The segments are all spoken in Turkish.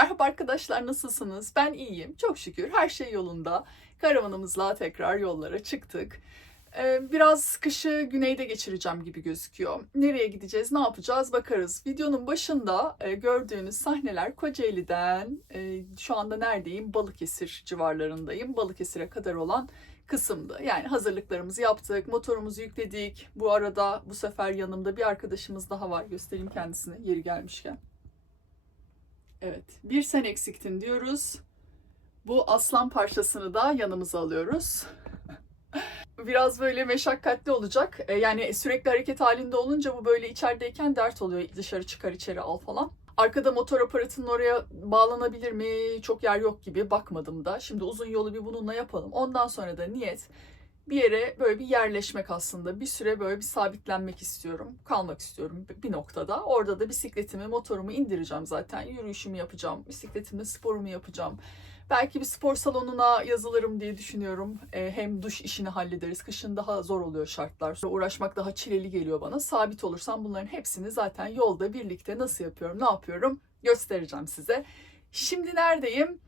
Merhaba arkadaşlar, nasılsınız? Ben iyiyim, çok şükür her şey yolunda. Karavanımızla tekrar yollara çıktık. Biraz kışı güneyde geçireceğim gibi gözüküyor. Nereye gideceğiz, ne yapacağız bakarız. Videonun başında gördüğünüz sahneler Kocaeli'den, şu anda neredeyim? Balıkesir civarlarındayım. Balıkesir'e kadar olan kısımdı. Yani hazırlıklarımızı yaptık, motorumuzu yükledik. Bu arada bu sefer yanımda bir arkadaşımız daha var. Göstereyim kendisini yeri gelmişken. Evet, bir sen eksiktin diyoruz. Bu aslan parçasını da yanımıza alıyoruz. Biraz böyle meşakkatli olacak. Yani sürekli hareket halinde olunca bu böyle içerideyken dert oluyor. Dışarı çıkar içeri al falan. Arkada motor aparatının oraya bağlanabilir mi? Çok yer yok gibi bakmadım da. Şimdi uzun yolu bir bununla yapalım. Ondan sonra da niyet bir yere böyle bir yerleşmek aslında. Bir süre böyle bir sabitlenmek istiyorum. Kalmak istiyorum bir noktada. Orada da bisikletimi, motorumu indireceğim zaten. Yürüyüşümü yapacağım. Bisikletimle sporumu yapacağım. Belki bir spor salonuna yazılırım diye düşünüyorum. Hem duş işini hallederiz. Kışın daha zor oluyor şartlar. Sonra uğraşmak daha çileli geliyor bana. Sabit olursam bunların hepsini zaten yolda birlikte nasıl yapıyorum, ne yapıyorum göstereceğim size. Şimdi neredeyim?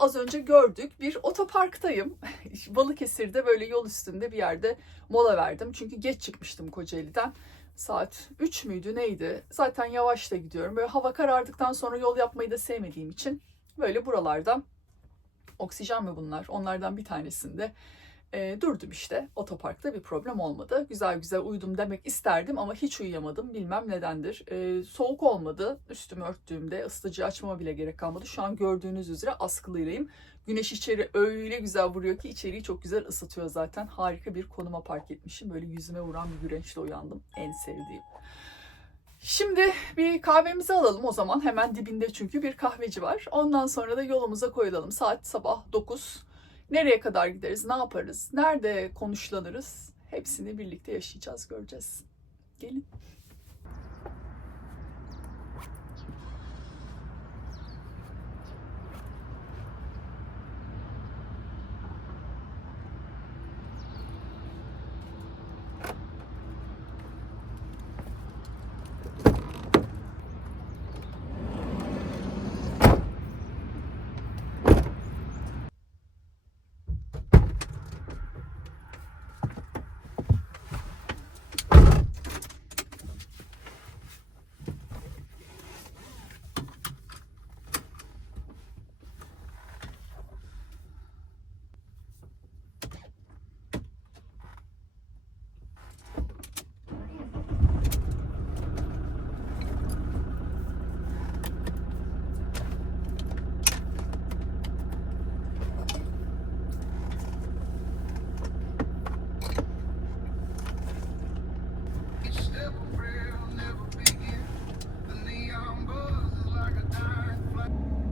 Az önce gördük. Bir otoparktayım. Balıkesir'de böyle yol üstünde bir yerde mola verdim. Çünkü geç çıkmıştım Kocaeli'den. Saat 3 müydü neydi? Zaten yavaş da gidiyorum. Böyle hava karardıktan sonra yol yapmayı da sevmediğim için böyle buralarda oksijen mi bunlar? Onlardan bir tanesinde durdum işte. Otoparkta bir problem olmadı. Güzel güzel uyudum demek isterdim ama hiç uyuyamadım. Bilmem nedendir. Soğuk olmadı. Üstümü örttüğümde ısıtıcı açmama bile gerek kalmadı. Şu an gördüğünüz üzere askılıyım. Güneş içeri öyle güzel vuruyor ki içeriği çok güzel ısıtıyor zaten. Harika bir konuma park etmişim. Böyle yüzüme vuran bir güneşle uyandım. En sevdiğim. Şimdi bir kahvemizi alalım o zaman. Hemen dibinde çünkü bir kahveci var. Ondan sonra da yolumuza koyulalım. Saat sabah 9. Nereye kadar gideriz, ne yaparız, nerede konuşlanırız? Hepsini birlikte yaşayacağız, göreceğiz. Gelin.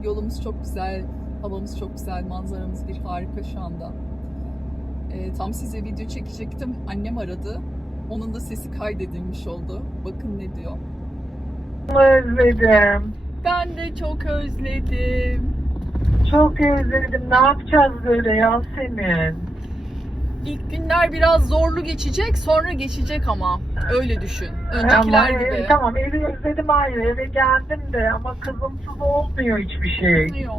Yolumuz çok güzel, havamız çok güzel, manzaramız bir harika şu anda. Tam size video çekecektim, annem aradı. Onun da sesi kaydedilmiş oldu. Bakın ne diyor. Özledim. Ben de çok özledim. Çok özledim. Ne yapacağız böyle Yasemin? İlk günler biraz zorlu geçecek, sonra geçecek ama. Öyle düşün. Öncekiler gibi. Tamam evi özledim ayrı. Eve geldim de ama kızımsız olmuyor hiçbir şey. Yo.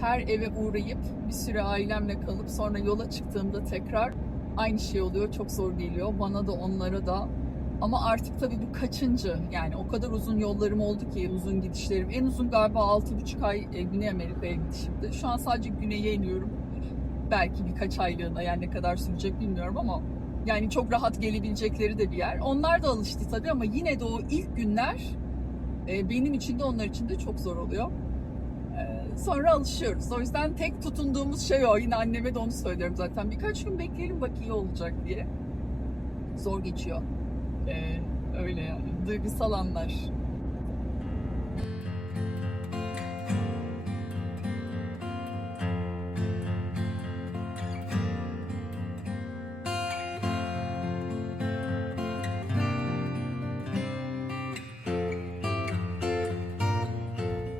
Her eve uğrayıp bir süre ailemle kalıp sonra yola çıktığımda tekrar aynı şey oluyor. Çok zor geliyor. Bana da onlara da. Ama artık tabii bu kaçıncı? Yani o kadar uzun yollarım oldu ki, uzun gidişlerim. En uzun galiba 6,5 ay Güney Amerika'ya gidişimdi. Şu an sadece güneye iniyorum. Belki birkaç aylığına, yani ne kadar sürecek bilmiyorum ama yani çok rahat gelebilecekleri de bir yer. Onlar da alıştı tabii ama yine de o ilk günler benim için de onlar için de çok zor oluyor. Sonra alışıyoruz. O yüzden tek tutunduğumuz şey o. Yine anneme de onu söylüyorum zaten. Birkaç gün bekleyelim bak iyi olacak diye. Zor geçiyor. Öyle yani. Duygusal anlar.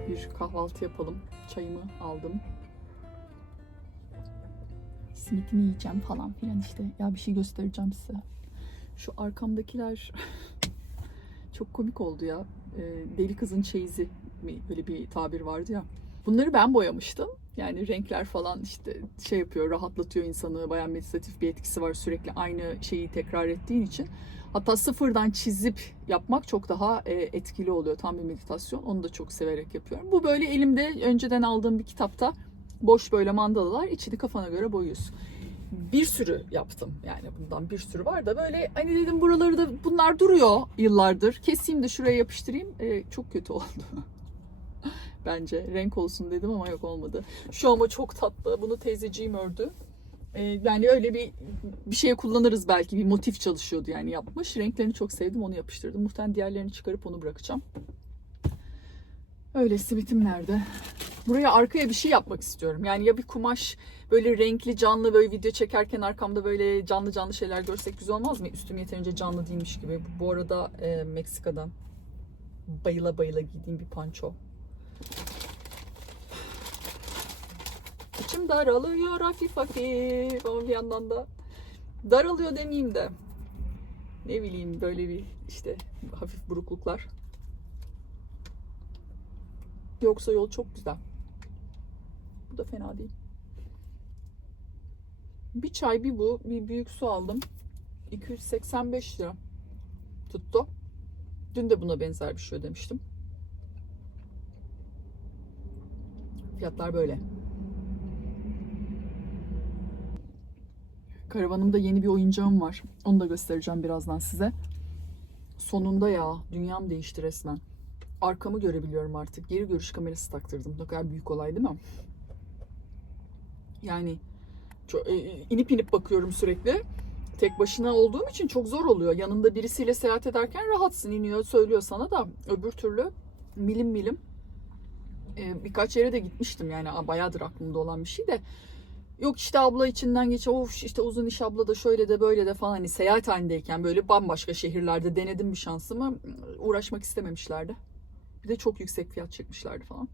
Bir kahvaltı yapalım. Çayımı aldım. Simitimi yiyeceğim falan filan işte. Ya bir şey göstereceğim size. Şu arkamdakiler çok komik oldu ya. Deli kızın çeyizi. Böyle bir tabir vardı ya. Bunları ben boyamıştım. Yani renkler falan işte şey yapıyor, rahatlatıyor insanı. Bayağı meditatif bir etkisi var sürekli aynı şeyi tekrar ettiğin için. Hatta sıfırdan çizip yapmak çok daha etkili oluyor. Tam bir meditasyon. Onu da çok severek yapıyorum. Bu böyle elimde önceden aldığım bir kitapta boş böyle mandalalar. İçini kafana göre boyuyorsun. Bir sürü yaptım. Yani bundan bir sürü var da böyle hani dedim buraları da bunlar duruyor yıllardır. Keseyim de şuraya yapıştırayım. Çok kötü oldu. Bence renk olsun dedim ama yok olmadı. Şu ama çok tatlı. Bunu teyzeciğim ördü. Yani öyle bir şeye kullanırız belki. Bir motif çalışıyordu yani yapmış. Renklerini çok sevdim, onu yapıştırdım. Muhtemelen diğerlerini çıkarıp onu bırakacağım. Öyle simitim nerede? Buraya arkaya bir şey yapmak istiyorum. Yani ya bir kumaş böyle renkli canlı böyle video çekerken arkamda böyle canlı canlı şeyler görsek güzel olmaz mı? Üstüm yeterince canlı değilmiş gibi. Bu arada Meksika'dan bayıla bayıla giydiğim bir panço. İçim daralıyor hafif hafif ama bir yandan da daralıyor demeyeyim de ne bileyim böyle bir işte hafif burukluklar. Yoksa yol çok güzel. Bu da fena değil. Bir çay bir bu. Bir büyük su aldım. 285 lira tuttu. Dün de buna benzer bir şey ödemiştim. Fiyatlar böyle. Karavanımda yeni bir oyuncağım var. Onu da göstereceğim birazdan size. Sonunda ya. Dünyam değişti resmen. Arkamı görebiliyorum artık. Geri görüş kamerası taktırdım. Ne kadar büyük olay değil mi? Yani çok, inip inip bakıyorum sürekli. Tek başına olduğum için çok zor oluyor. Yanında birisiyle seyahat ederken rahatsın, iniyor, söylüyor sana da. Öbür türlü milim milim. Birkaç yere de gitmiştim yani bayağıdır aklımda olan bir şey de. Yok işte abla içinden geç, of işte uzun iş abla da şöyle de böyle de falan, hani seyahat halindeyken böyle bambaşka şehirlerde denedim bir şansımı. Uğraşmak istememişlerdi. Bir de çok yüksek fiyat çekmişlerdi falan.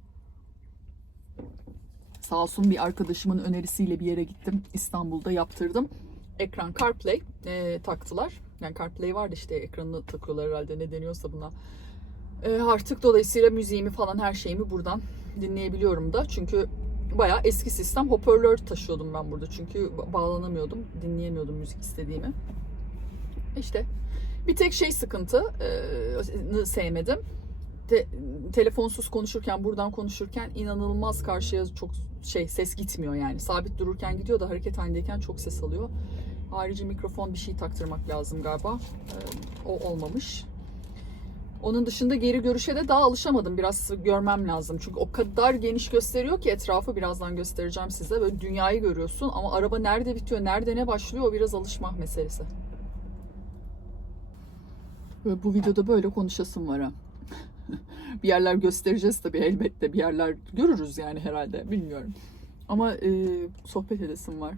Sağ olsun bir arkadaşımın önerisiyle bir yere gittim. İstanbul'da yaptırdım. Ekran CarPlay taktılar. Yani CarPlay vardı işte, ekranını takıyorlar herhalde, ne deniyorsa buna. Artık dolayısıyla müziğimi falan her şeyimi buradan dinleyebiliyorum da. Çünkü bayağı eski sistem, hoparlör taşıyordum ben burada. Çünkü bağlanamıyordum, dinleyemiyordum müzik istediğimi. İşte bir tek şey sıkıntı sevmedim. Telefonsuz konuşurken, buradan konuşurken inanılmaz karşıya çok ses gitmiyor yani. Sabit dururken gidiyor da hareket halindeyken çok ses alıyor. Harici mikrofon bir şey taktırmak lazım galiba. O olmamış. Onun dışında geri görüşe de daha alışamadım. Biraz görmem lazım. Çünkü o kadar geniş gösteriyor ki etrafı, birazdan göstereceğim size. Böyle dünyayı görüyorsun ama araba nerede bitiyor, nerede ne başlıyor, o biraz alışma meselesi. Böyle bu videoda böyle konuşasım var ha. Bir yerler göstereceğiz tabii elbette. Bir yerler görürüz yani herhalde. Bilmiyorum. Ama sohbet edesim var.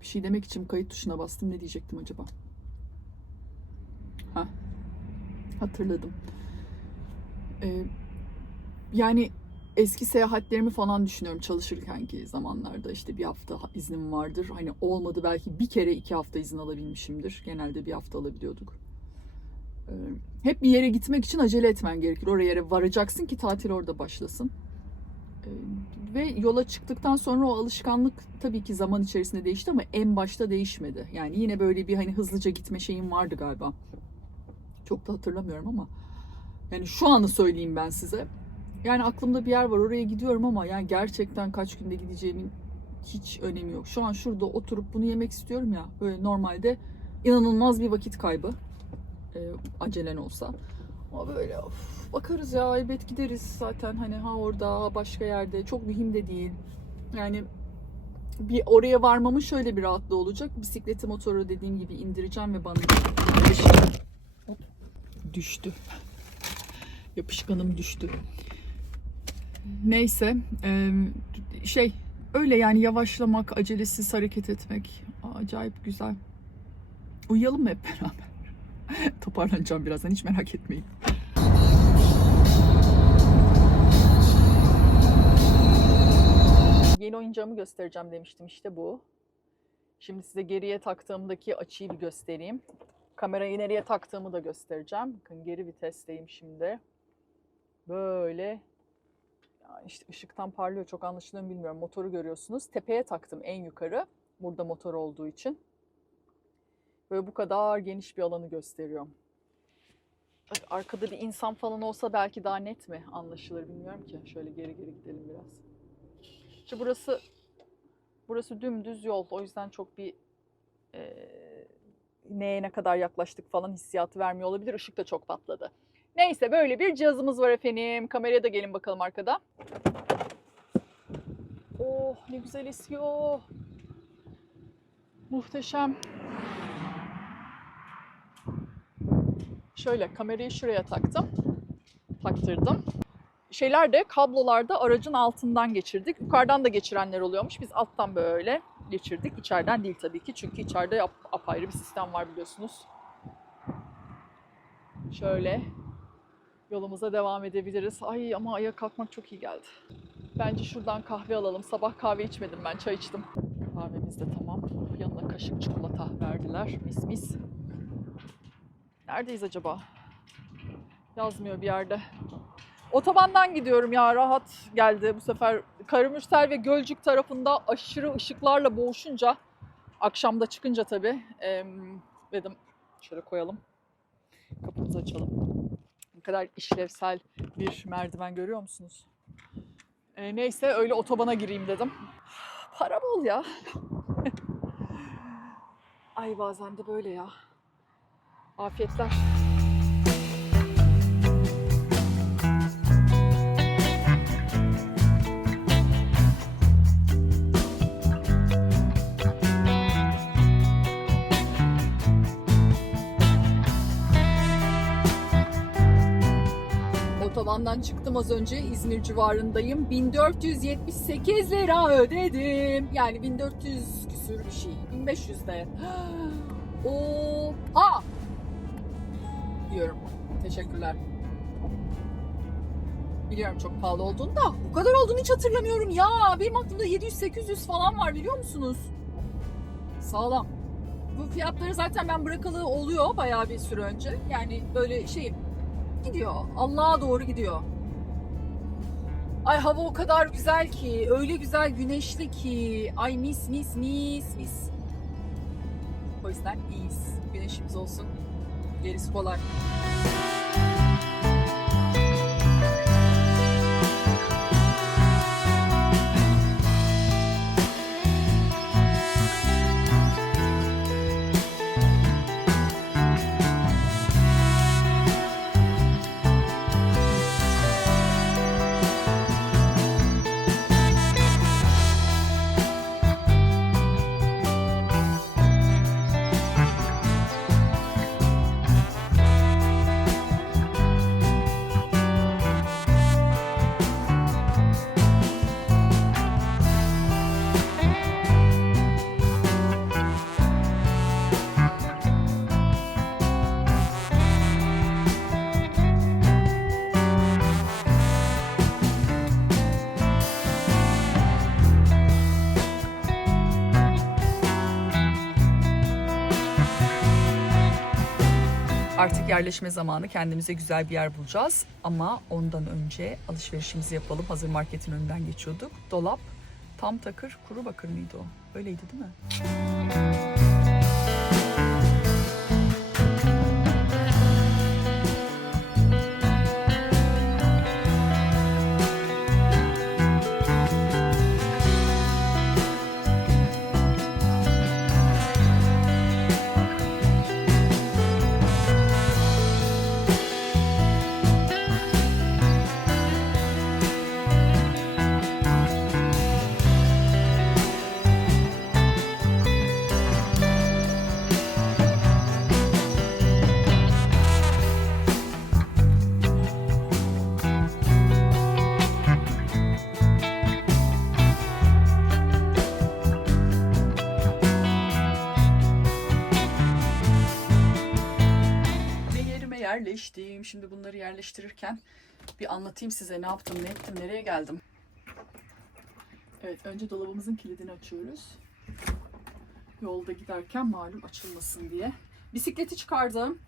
Bir şey demek için kayıt tuşuna bastım. Ne diyecektim acaba? Ha, hatırladım. Yani eski seyahatlerimi falan düşünüyorum çalışırkenki zamanlarda. İşte bir hafta iznim vardır. Hani olmadı belki bir kere 2 hafta izin alabilmişimdir. Genelde bir hafta alabiliyorduk. Hep bir yere gitmek için acele etmen gerekir. Oraya yere varacaksın ki tatil orada başlasın. Ve yola çıktıktan sonra o alışkanlık tabii ki zaman içerisinde değişti ama en başta değişmedi. Yani yine böyle bir hani hızlıca gitme şeyim vardı galiba. Çok da hatırlamıyorum ama. Yani şu anı söyleyeyim ben size. Yani aklımda bir yer var, oraya gidiyorum ama yani gerçekten kaç günde gideceğimin hiç önemi yok. Şu an şurada oturup bunu yemek istiyorum ya. Böyle normalde inanılmaz bir vakit kaybı. Acelen olsa. Ama böyle bakarız ya, elbet gideriz zaten, hani ha orada başka yerde, çok mühim de değil. Yani bir oraya varmamın şöyle bir rahatlığı olacak. Bisikleti, motoru dediğim gibi indireceğim ve bana düştü. Yapışkanım düştü. Neyse öyle yani, yavaşlamak, acelesiz hareket etmek acayip güzel. Uyuyalım mı hep beraber? Toparlanacağım birazdan, hiç merak etmeyin. Yeni oyuncağımı göstereceğim demiştim, işte bu. Şimdi size geriye taktığımdaki açıyı bir göstereyim. Kamerayı nereye taktığımı da göstereceğim. Bakın geri vitesteyim şimdi. Böyle yani işte ışıktan parlıyor, çok anlaşılıyor mu bilmiyorum. Motoru görüyorsunuz. Tepeye taktım en yukarı. Burada motor olduğu için. Böyle bu kadar geniş bir alanı gösteriyor. Bak, arkada bir insan falan olsa belki daha net mi anlaşılır bilmiyorum ki. Şöyle geri geri gidelim biraz. İşte burası dümdüz yol. O yüzden çok bir neye ne kadar yaklaştık falan hissiyatı vermiyor olabilir. Işık da çok patladı. Neyse, böyle bir cihazımız var efendim. Kameraya da gelin bakalım arkada. Oh, ne güzel esiyor. Muhteşem. Şöyle kamerayı şuraya taktırdım. Şeyler de, kablolar da aracın altından geçirdik. Yukarıdan da geçirenler oluyormuş. Biz alttan böyle geçirdik. İçeriden değil tabii ki. Çünkü içeride apayrı bir sistem var biliyorsunuz. Şöyle yolumuza devam edebiliriz. Ay ama ayağa kalkmak çok iyi geldi. Bence şuradan kahve alalım. Sabah kahve içmedim ben, çay içtim. Kahvemiz de tamam. Yanına kaşık çikolata verdiler. Mis mis. Neredeyiz acaba? Yazmıyor bir yerde. Otobandan gidiyorum ya, rahat geldi bu sefer. Karamürsel ve Gölcük tarafında aşırı ışıklarla boğuşunca, akşamda çıkınca tabii dedim şöyle koyalım, kapımızı açalım. Ne kadar işlevsel bir merdiven, görüyor musunuz? Neyse, öyle otobana gireyim dedim. Para bol ya. Ay bazen de böyle ya. Afiyetler. Otobandan çıktım az önce, İzmir civarındayım. 1478 lira ödedim. Yani 1400 küsür bir şey. 1500 de. Oha! Diyorum. Teşekkürler. Biliyorum çok pahalı olduğunu da, bu kadar olduğunu hiç hatırlamıyorum ya. Benim aklımda 700-800 falan var, biliyor musunuz? Sağlam. Bu fiyatları zaten ben bırakalı oluyor bayağı bir süre önce. Yani böyle gidiyor. Allah'a doğru gidiyor. Ay hava o kadar güzel ki, öyle güzel güneşli ki. Ay mis mis mis mis. O yüzden iyiyiz. Güneşimiz olsun. Gerisi kolay. Artık yerleşme zamanı, kendimize güzel bir yer bulacağız. Ama ondan önce alışverişimizi yapalım. Hazır marketin önünden geçiyorduk. Dolap tam takır kuru bakır mıydı o? Öyleydi değil mi? Yerleştim. Şimdi bunları yerleştirirken bir anlatayım size ne yaptım, ne ettim, nereye geldim. Evet, önce dolabımızın kilidini açıyoruz. Yolda giderken malum açılmasın diye. Bisikleti çıkardım.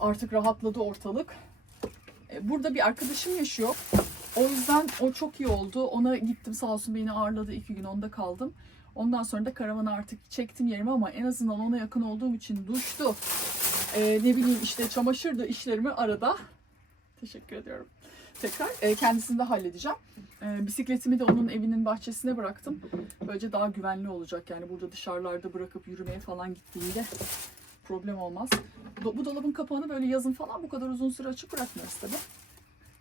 Artık rahatladı ortalık. Burada bir arkadaşım yaşıyor. O yüzden o çok iyi oldu. Ona gittim, sağ olsun beni ağırladı. 2 gün onda kaldım. Ondan sonra da karavanı artık çektim yerime ama en azından ona yakın olduğum için duştu. Ne bileyim işte çamaşırdı, işlerimi arada. Teşekkür ediyorum. Tekrar kendisini de halledeceğim. Bisikletimi de onun evinin bahçesine bıraktım. Böylece daha güvenli olacak. Yani burada dışarılarda bırakıp yürümeye falan gittiğimde problem olmaz. Bu dolabın kapağını böyle yazın falan bu kadar uzun süre açık bırakmıyoruz tabii.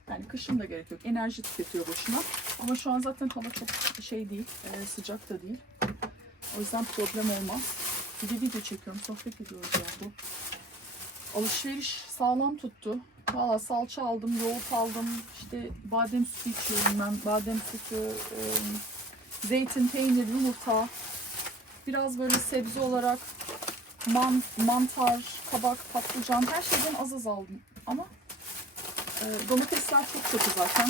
Yani kışın da gerek yok. Enerji tüketiyor boşuna. Ama şu an zaten hava çok şey değil, sıcak da değil. O yüzden problem olmaz. Bir de video çekiyorum, sohbet ediyoruz ya bu. Alışveriş sağlam tuttu. Valla salça aldım, yoğurt aldım, işte badem sütü içiyorum ben. Badem sütü, zeytin, peynir, yumurta. Biraz böyle sebze olarak mantar, kabak, patlıcan her şeyden az az aldım. Ama domatesler çok kötü zaten.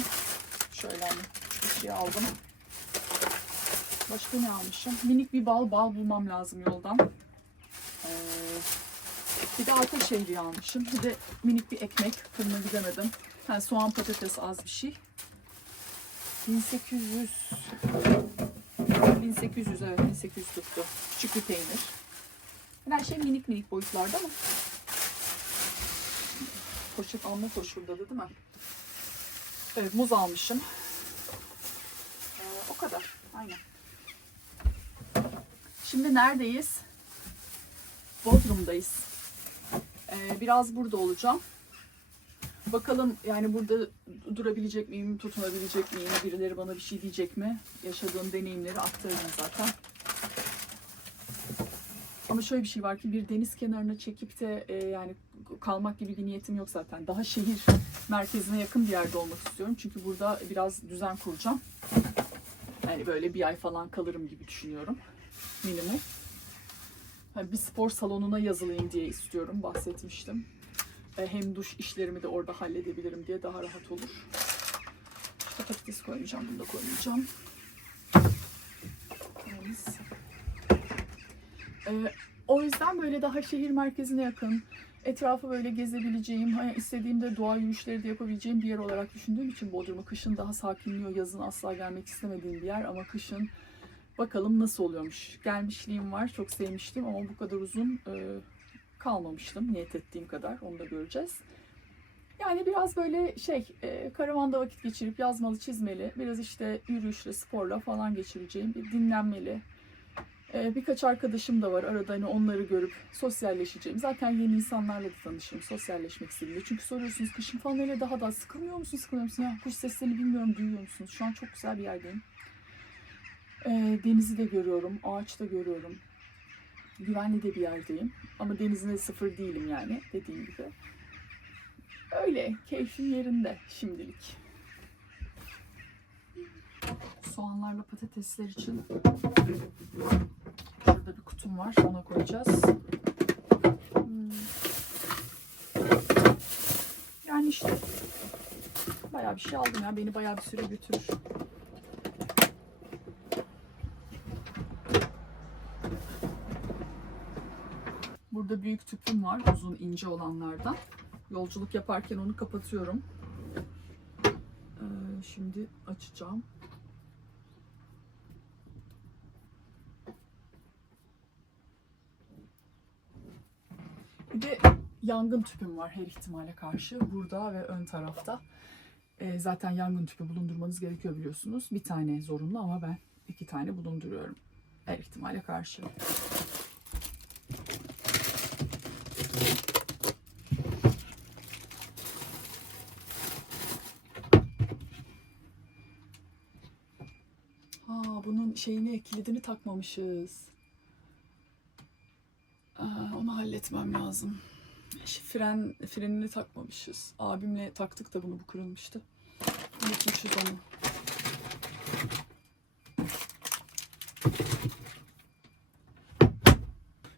Şöyle hani bir şey aldım. Başka ne almışım? Minik bir bal bulmam lazım yoldan. Bir de arpa şehriye almışım. Bir de minik bir ekmek. Fırına gidemedim. Yani soğan, patates az bir şey. 1800 evet 1800 tuttu. Küçük bir peynir. Her şey minik minik boyutlarda ama poşet alma koşuldadı değil mi? Evet, muz almışım. O kadar. Aynen. Şimdi neredeyiz? Bodrum'dayız. Biraz burada olacağım. Bakalım yani burada durabilecek miyim, tutunabilecek miyim, birileri bana bir şey diyecek mi? Yaşadığım deneyimleri aktarırım zaten. Ama şöyle bir şey var ki bir deniz kenarına çekip de yani kalmak gibi bir niyetim yok zaten. Daha şehir merkezine yakın bir yerde olmak istiyorum. Çünkü burada biraz düzen kuracağım. Yani böyle bir ay falan kalırım gibi düşünüyorum. Minimum. Yani bir spor salonuna yazılayım diye istiyorum. Bahsetmiştim. Hem duş işlerimi de orada halledebilirim diye daha rahat olur. İşte patates koymayacağım, bunu da koymayacağım. O yüzden böyle daha şehir merkezine yakın, etrafı böyle gezebileceğim, istediğimde doğa yürüyüşleri de yapabileceğim bir yer olarak düşündüğüm için Bodrum'u kışın daha sakinliyor, yazın asla gelmek istemediğim bir yer ama kışın bakalım nasıl oluyormuş. Gelmişliğim var, çok sevmiştim ama bu kadar uzun kalmamıştım niyet ettiğim kadar, onu da göreceğiz. Yani biraz böyle karavanda vakit geçirip yazmalı, çizmeli, biraz işte yürüyüşle, sporla falan geçireceğim bir dinlenmeli. Birkaç arkadaşım da var arada hani onları görüp sosyalleşeceğim. Zaten yeni insanlarla da tanışırım, sosyalleşmek istediğimde. Çünkü soruyorsunuz kışın falan öyle daha da sıkılmıyor musun, sıkılmıyor musun? Ya kuş seslerini bilmiyorum, duyuyor musunuz? Şu an çok güzel bir yerdeyim. Denizi de görüyorum, ağaç da görüyorum. Güvenli de bir yerdeyim. Ama denizine sıfır değilim yani dediğim gibi. Öyle, keyfim yerinde şimdilik. Soğanlarla patatesler için şurada bir kutum var, ona koyacağız. Yani işte bayağı bir şey aldım ya, beni bayağı bir süre götürür. Burada büyük tüpüm var, uzun ince olanlardan. Yolculuk yaparken onu kapatıyorum. Şimdi açacağım. Bir de yangın tüpüm var her ihtimale karşı. Burada ve ön tarafta. Zaten yangın tüpü bulundurmanız gerekiyor biliyorsunuz. Bir tane zorunlu ama ben 2 tane bulunduruyorum. Her ihtimale karşı. Bunun kilidini takmamışız. Onu halletmem lazım. Frenini takmamışız. Abimle taktık da bunu, bu kırılmıştı. Unutmuşuz onu.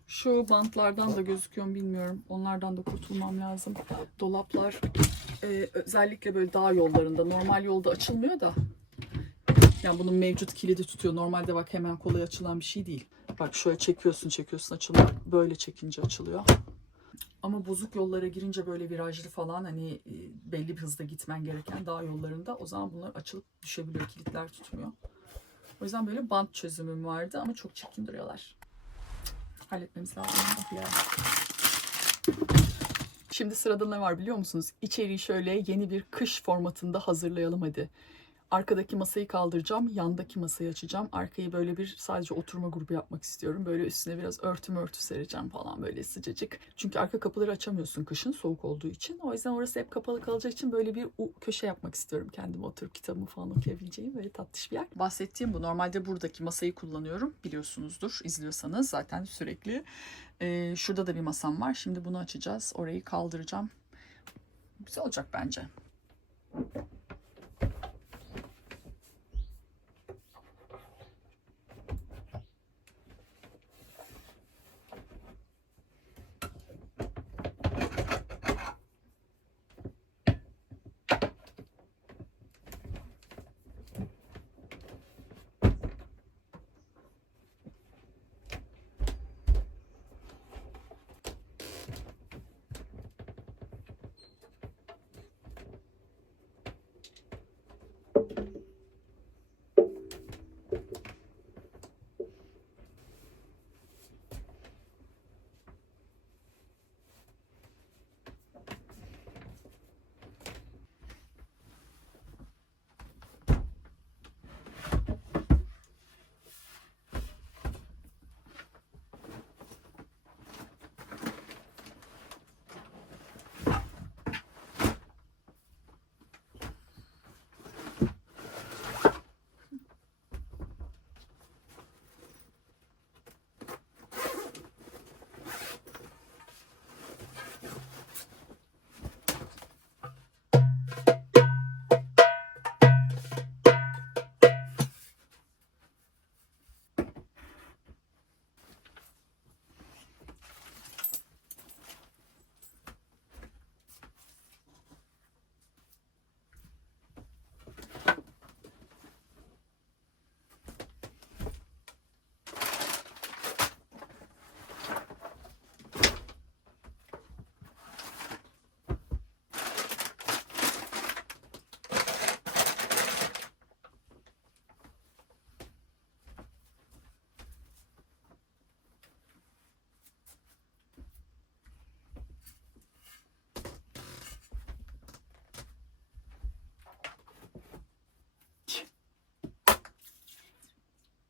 Şu bantlardan da gözüküyor mu bilmiyorum. Onlardan da kurtulmam lazım. Dolaplar özellikle böyle dağ yollarında, normal yolda açılmıyor da. Yani bunun mevcut kilidi tutuyor. Normalde bak hemen kolay açılan bir şey değil. Bak şöyle çekiyorsun açılıyor. Böyle çekince açılıyor. Ama bozuk yollara girince böyle virajlı falan hani belli bir hızda gitmen gereken dağ yollarında o zaman bunlar açılıp düşebiliyor. Kilitler tutmuyor. O yüzden böyle bant çözümüm vardı ama çok çirkin duruyorlar. Halletmemiz lazım. Şimdi sırada ne var biliyor musunuz? İçeriği şöyle yeni bir kış formatında hazırlayalım hadi. Arkadaki masayı kaldıracağım, yandaki masayı açacağım. Arkayı böyle bir sadece oturma grubu yapmak istiyorum. Böyle üstüne biraz örtü sereceğim falan böyle sıcacık. Çünkü arka kapıları açamıyorsun kışın soğuk olduğu için. O yüzden orası hep kapalı kalacak için böyle bir köşe yapmak istiyorum. Kendime oturup kitabımı falan okuyabileceğim böyle tatlış bir yer. Bahsettiğim bu. Normalde buradaki masayı kullanıyorum. Biliyorsunuzdur izliyorsanız zaten sürekli. Şurada da bir masam var. Şimdi bunu açacağız. Orayı kaldıracağım. Güzel olacak bence.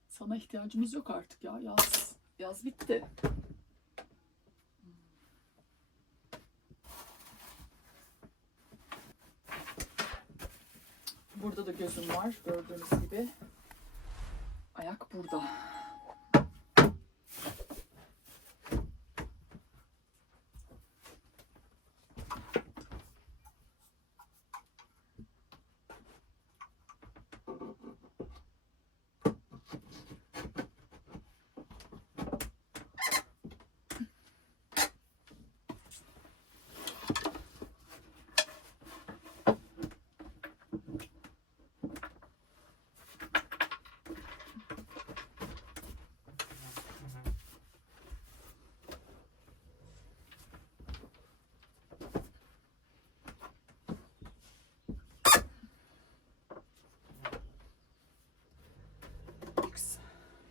Sana ihtiyacımız yok artık ya. Yaz bitti. Burada da gözüm var. Gördüğünüz gibi. Ayak burada.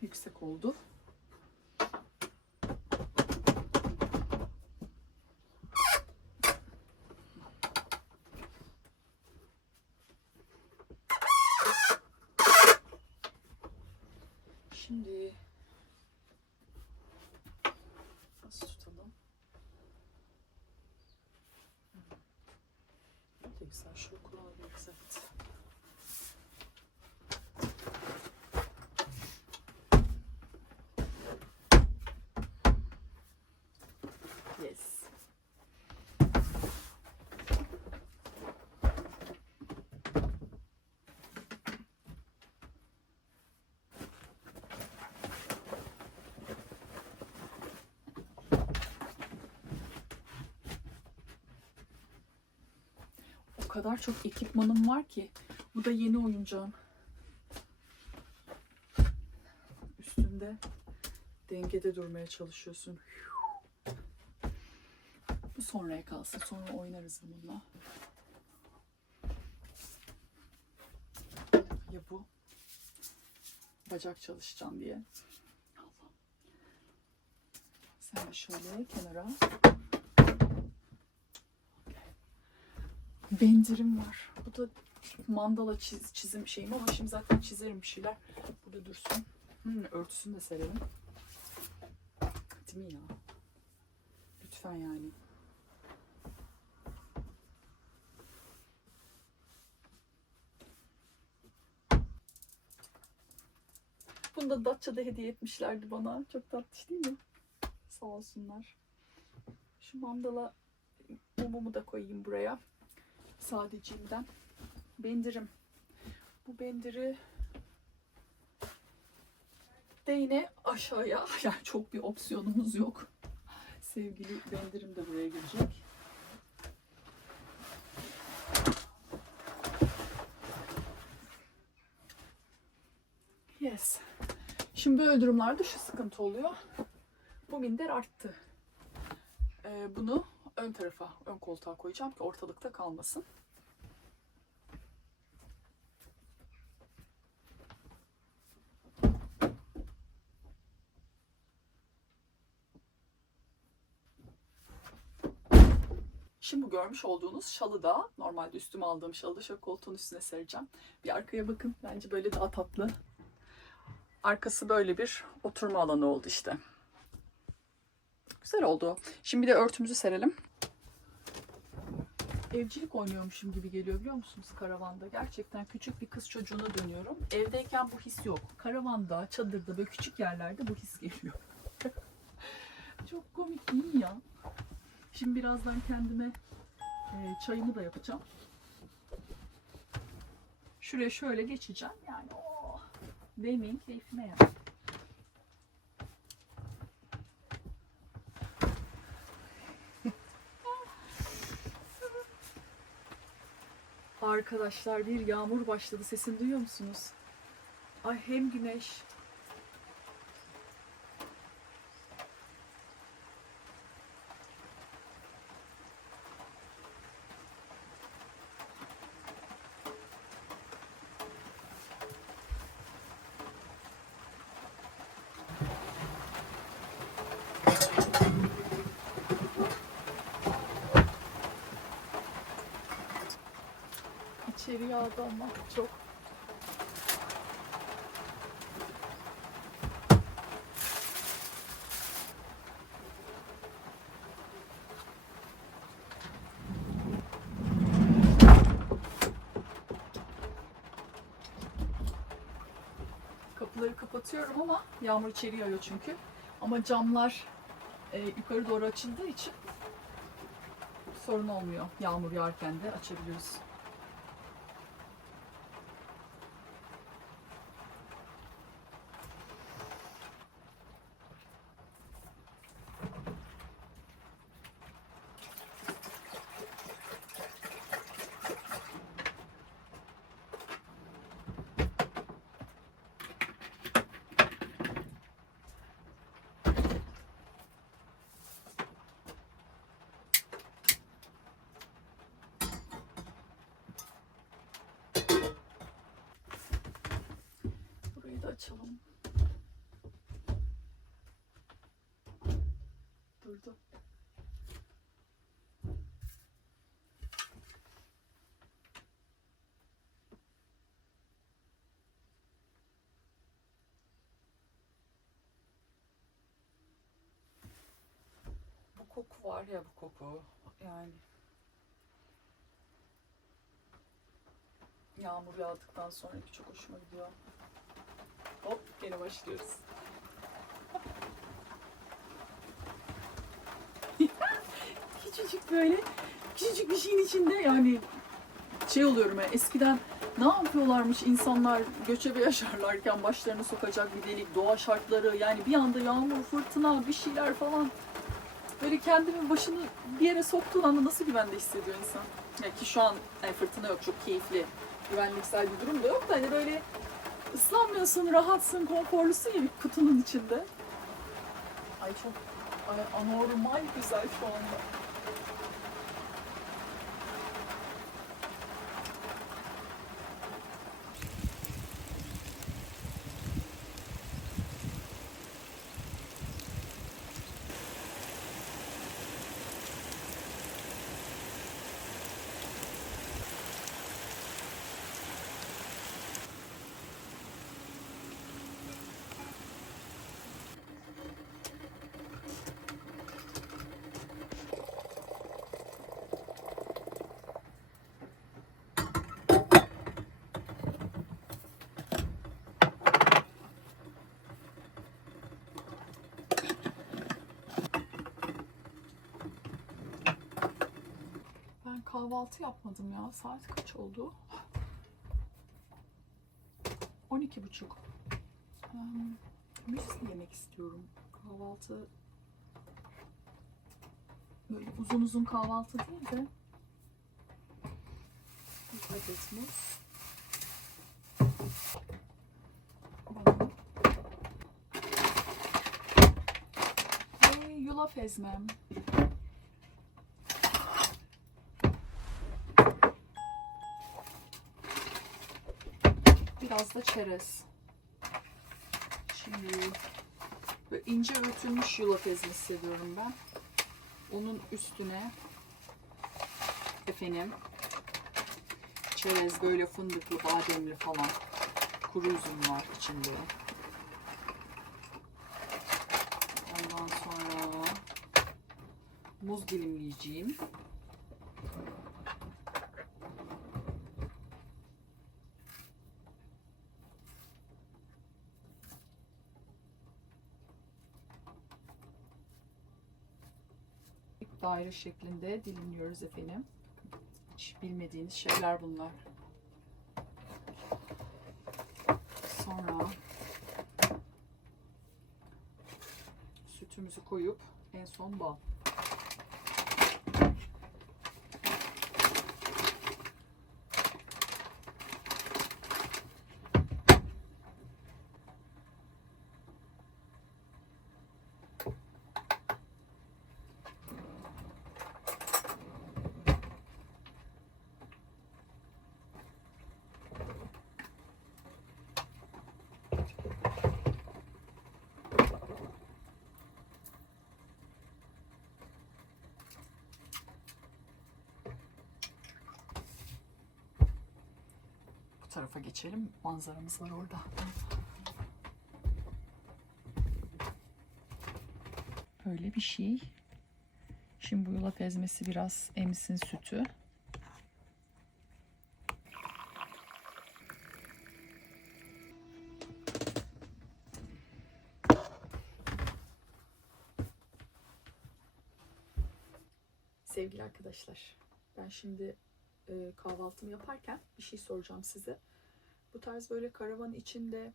Yüksek oldu. Şimdi nasıl tutalım? Ne güzel şu kullanabiliriz. Evet. Yes. O kadar çok ekipmanım var ki. Bu da yeni oyuncağım. Üstünde dengede durmaya çalışıyorsun. Bu sonraya kalsın. Sonra oynarız bununla. Ya bu? Bacak çalışacağım diye. Allah. Sen de şöyle kenara. Bendirim var. Bu da mandala çizim şeyim ama şimdi zaten çizerim bir şeyler. Burada dursun. Örtüsünü de serelim. Değil mi ya? Lütfen yani. Bunu da Datça'da hediye etmişlerdi bana. Çok tatlış değil mi? Sağ olsunlar. Şu mandala mumumu da koyayım buraya. Sadeciğimden. Bendirim. Bu bendiri de yine aşağıya. Yani çok bir opsiyonumuz yok. Sevgili bendirim de buraya girecek. Yes. Şimdi böyle durumlarda şu sıkıntı oluyor. Bu minder arttı. Bunu ön tarafa, ön koltuğa koyacağım ki ortalıkta kalmasın. Şimdi bu görmüş olduğunuz şalı da normalde üstüme aldığım şalı da şöyle koltuğun üstüne sereceğim. Bir arkaya bakın. Bence böyle daha tatlı. Arkası böyle bir oturma alanı oldu işte. Güzel oldu. Şimdi de örtümüzü serelim. Evcilik oynuyormuşum gibi geliyor biliyor musunuz karavanda? Gerçekten küçük bir kız çocuğuna dönüyorum. Evdeyken bu his yok. Karavanda, çadırda böyle küçük yerlerde bu his geliyor. Çok komik değil mi ya? Şimdi birazdan kendime çayımı da yapacağım. Şuraya şöyle geçeceğim. Yani o demeyin keyfime yani. Arkadaşlar bir yağmur başladı. Sesini duyuyor musunuz? Ay hem güneş. İçeri yağdı ama çok. Kapıları kapatıyorum ama yağmur içeri yağıyor çünkü. Ama camlar yukarı doğru açıldığı için sorun olmuyor. Yağmur yağarken de açabiliyoruz. Burayı da açalım. Durdu. Bu koku var ya bu koku. Yani yağmur yağdıktan sonraki çok hoşuma gidiyor. Hop gene başlıyoruz. Küçücük böyle, küçücük bir şeyin içinde yani şey oluyorum ya eskiden ne yapıyorlarmış insanlar göçebe yaşarlarken başlarını sokacak bir delik, doğa şartları yani bir anda yağmur, fırtına bir şeyler falan. Böyle kendimi başını bir yere soktuğun anda nasıl güvende hissediyor insan? Ya ki şu an fırtına yok, çok keyifli, güvenliksel bir durum da yok da hani böyle ıslanmıyorsun, rahatsın, konforlusun ya bir kutunun içinde. Ay çok anormal güzel şu anda. kahvaltı yapmadım ya. Saat kaç oldu? 12.30. Müsli yemek istiyorum. Kahvaltı böyle uzun uzun kahvaltı değil de bir adet muz. Ve yulaf ezmem. Biraz da çerez. Şimdi böyle ince öğütülmüş yulaf ezmesi seviyorum ben. Onun üstüne efendim çerez, böyle fındıklı, bademli falan, kuru üzüm var içinde. Ondan sonra muz dilimleyeceğim. Daire şeklinde dilimliyoruz efendim. Hiç bilmediğiniz şeyler bunlar. Sonra sütümüzü koyup en son bal. Bu tarafa geçelim. Manzaramız var orada. Böyle bir şey. Şimdi bu yulaf ezmesi biraz emsin sütü. Sevgili arkadaşlar, ben şimdi kahvaltımı yaparken bir şey soracağım size. Bu tarz böyle karavan içinde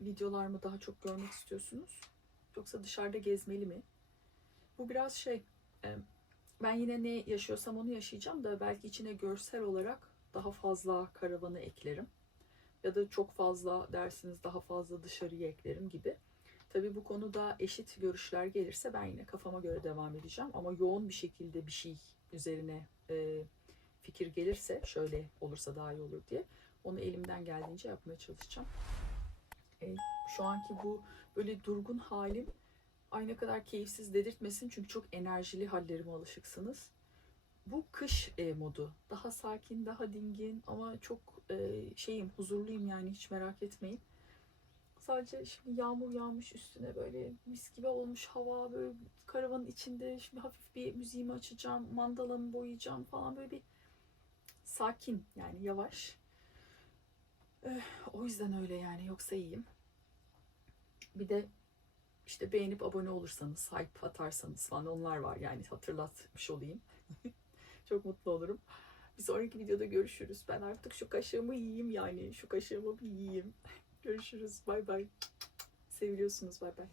videolar mı daha çok görmek istiyorsunuz? Yoksa dışarıda gezmeli mi? Bu biraz ben yine ne yaşıyorsam onu yaşayacağım da belki içine görsel olarak daha fazla karavanı eklerim. Ya da çok fazla dersiniz, daha fazla dışarıya eklerim gibi. Tabii bu konuda eşit görüşler gelirse ben yine kafama göre devam edeceğim. Ama yoğun bir şekilde bir şey üzerine fikir gelirse, şöyle olursa daha iyi olur diye, onu elimden geldiğince yapmaya çalışacağım. Şu anki bu böyle durgun halim ay ne kadar keyifsiz dedirtmesin, çünkü çok enerjili hallerime alışıksınız. Bu kış modu. Daha sakin, daha dingin ama çok huzurluyum yani, hiç merak etmeyin. Sadece şimdi yağmur yağmış üstüne, böyle mis gibi olmuş hava, böyle karavanın içinde şimdi hafif bir müziğimi açacağım, mandalamı boyayacağım falan, böyle bir sakin yani, yavaş. O yüzden öyle yani, yoksa iyiyim. Bir de işte beğenip abone olursanız, hype atarsanız falan, onlar var yani, hatırlatmış olayım. Çok mutlu olurum. Bir sonraki videoda görüşürüz. Ben artık şu kaşığımı yiyeyim yani. Şu kaşığımı bir yiyeyim. Görüşürüz. Bay bay. Seviliyorsunuz. Bay bay.